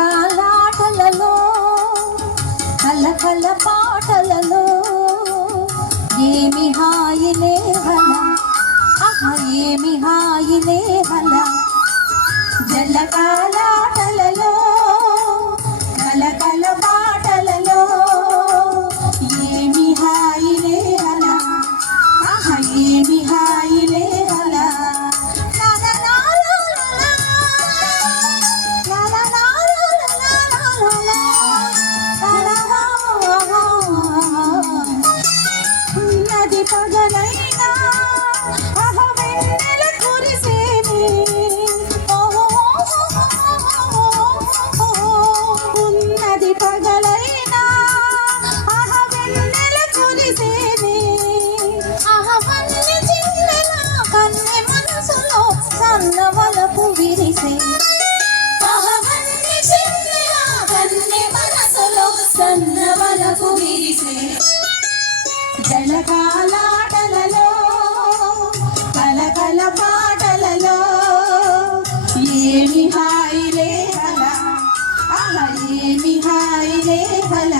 జనకాలాటలలో కలకల పాటలలో ఏమి హాయిలే హల ఏమి హాయిలే హల జనకాలాటలలో కలకల పాటలలో ఏమి హాయిలే హల ఏమి హాయిలే హల ఉన్నది పగలైనా వెన్నెల కురిసేనే ఉన్నది పగలైనా వెన్నెల కురిసేనే వన్నె చిన్నెల కన్నె మనసులో సన్నవలపు విరిసే సన్నవలపు విరిసే జలకాలాటలలో కలకల పాటలలో ఏమి హాయిలే హల ఏమి హాయిలే హల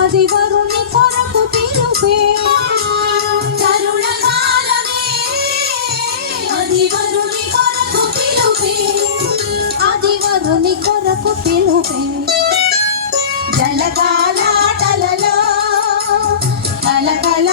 అది వరుని కొరకు పిలుపే తరుణ కాలమే అది వరుని కొరకు పిలుపే అది వరుని కొరకు పిలుపే జలకాలాటలలో కలకల